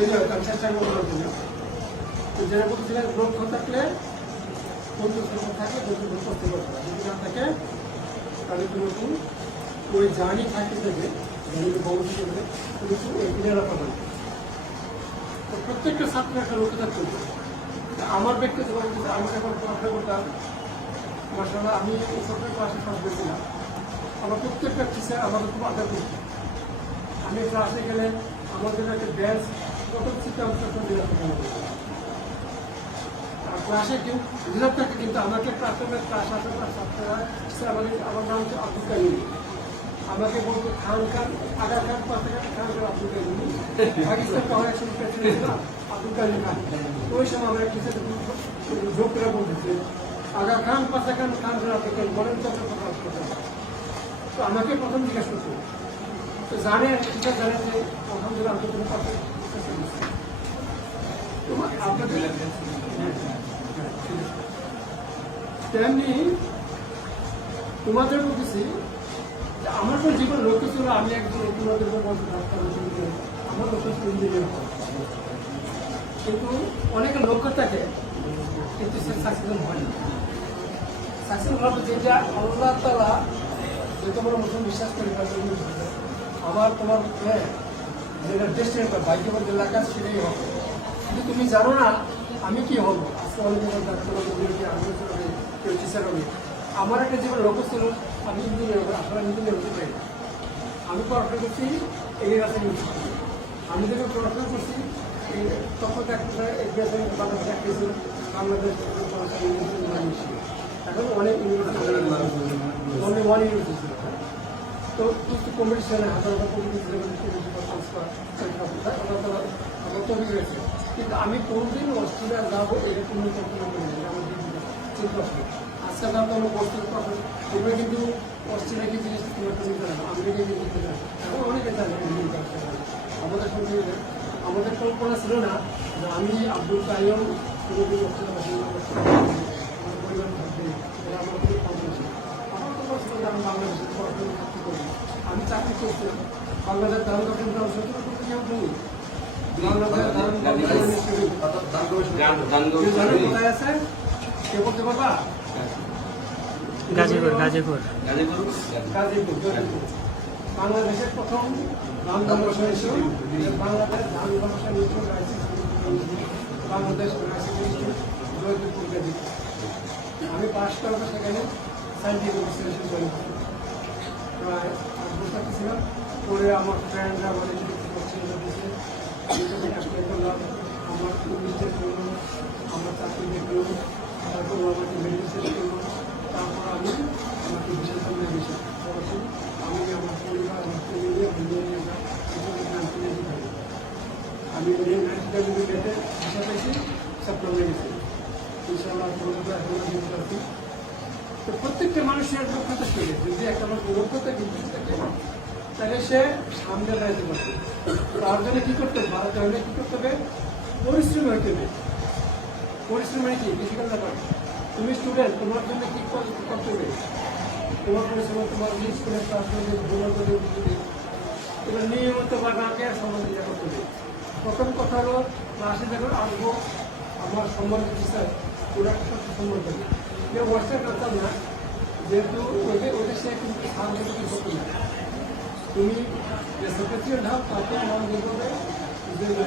এই জন্য আমি চেষ্টা করবো তো যেটা বলছিলেন লক্ষ্য থাকলে বন্ধু থাকে বন্ধু করতে পারবে যদি না থাকে তাহলে কিন্তু ওই জার্নি থাকতে থেকে জার্নিকে ভবিষ্যৎ হবে কিন্তু ওই ক্লিয়ার পাবেন। তো প্রত্যেকটা ছাত্রের একটা লক্ষ্য থাকতে হবে। আমার ব্যক্তিগত আমি যখন পড়াশোনা করতাম মাশাআল্লাহ আমি ছোট্ট ক্লাসে ফার্স্ট হয়েছিলাম। আমার প্রত্যেকটা টিচার আমাদের খুব আদর করত। আমি ক্লাসে গেলে আমাদের একটা ব্যাচ প্রথম চিন্তা আর ক্লাসে কেউ রিজার্ভ থাকে কিন্তু আমাকে ক্লাস আসে ছাত্ররা আমার নাম হচ্ছে আব্দুল কালিম। আমাকে বলতো খান আগা খান পাশে খান আব্দুল কালিম পাকিস্তান পাওয়ার একশো আব্দুল কালিম খান। ওই সময় আমার টিচার যোগ করে বলতেছে আগা খান পাশা খান আব্দুল কালিম বলেন তো তো আমাকে প্রথম জিজ্ঞাসা করতো। তো জানে টিচার জানে যে আলহামদুলিল্লাহ আন্তর্জাতিক পাশে আপনাদের তেমনি তোমাদের বলতেছি যে আমার তো জীবন লক্ষ্য ছিল আমি একজন তোমাদের আমার লক্ষ্য ছিল ইঞ্জিনিয়ার হওয়া। কিন্তু অনেকের লক্ষ্য থাকে কিন্তু সে সাকসেসফুল হয় না। সাকসেসফুল হবে যেটা আল্লাহ তাআলা যে তোমরা মুসলিম বিশ্বাস করি আমার তোমার যেটা ডেস্টিনি ভাগ্য মধ্যে লেখা সেটাই হবে। কিন্তু তুমি জানো না আমি কি হবো। আজকে অনেকে কেউ টিচার হবে। আমার একটা জীবন লক্ষ্য ছিল আমি ইঞ্জিনিয়ার হবো। আসলে ইঞ্জিনিয়ার হতে পারি। আমি পড়াশোনা করছি এই রাস্তায় আমি যখন পড়াশোনা করছি তখন বাংলাদেশ এখন অনেক ইউনিভার্সিটি তো কম্পিটিশনে হাজার গেছে। কিন্তু আমি কোনদিন অস্ট্রেলিয়া যাবো এরকম কল্পনা করি না। আমার চিন্তা আসলে আজকাল যাবো আমরা বসতে তোমরা কিন্তু অস্ট্রেলিয়া কি জিনিস তোমার নিতে পারো আমেরিকা নিতে পারো এখন অনেকে জানে আমাদের সঙ্গে আমাদের কল্পনা ছিল না যে আমি আব্দুল কাইম পুরোপুরি অস্ট্রেলিয়া আমার পরিবার থাকবে এরা আমার খুব কল্পনা ছিল। আমার কল্পনা ছিল যে আমি বাংলাদেশের পড়াশোনা চাকরি করি। আমি চাকরি করছিলাম বাংলাদেশ দান গঠন কেউ বলি কোথায় আছে কে বলতে পারবা? গাজীপুর বাংলাদেশের প্রথম ধান গবেষণা বাংলাদেশ ধান গবেষণা বাংলাদেশ জয়পুর গাজীপুর। আমি পাশ করবো সেখানে সাইন্টিফিক বিশ্লেষণ জয়েন করি। প্রায় 8 বছর ছিলাম। পরে আমার ফ্রেন্ডরা বলে আমার ইংলিশের জন্য আমার চাকরি দেখলো তারপর আমাকে মেডিসিন করলো তারপর আমি আমাকে বিশেষ সরাসরি আমি আমার পরিবার আমার ফ্যামিলি আমি গেটে ভিসা পেয়েছি সেপ্টেম্বরে গেছি ইনশাআল্লাহ তো প্রত্যেকটা মানুষের লক্ষ্যতা ছিল যদি একটা মানুষ লক্ষ্যতা কিন্তু তাহলে সে সামনে দাঁড়াতে পারবে। তার জন্য কী করতে হবে ভারতে হলে কী করতে হবে পরিশ্রম হইতে হবে। পরিশ্রম মানে কি ফিজিক্যাল ব্যাপার। তুমি স্টুডেন্ট তোমার জন্য কী করতে হবে তোমার পরিশ্রম তোমার স্কুলের ক্লাস করবে এবার নিয়মিত বা নাকে সম্বন্ধে ইয়ে করতে হবে। প্রথম কথা হলো ক্লাসে যখন আসবো আমার সম্বন্ধে টিচার ওরা একটা সম্মান করবে কেউ বসতে করতাম না যেহেতু ওইটা সে কিন্তু সাহায্য করতে না। তুমি যে সেক্রেটারি নাও তাকে নাম দেখবে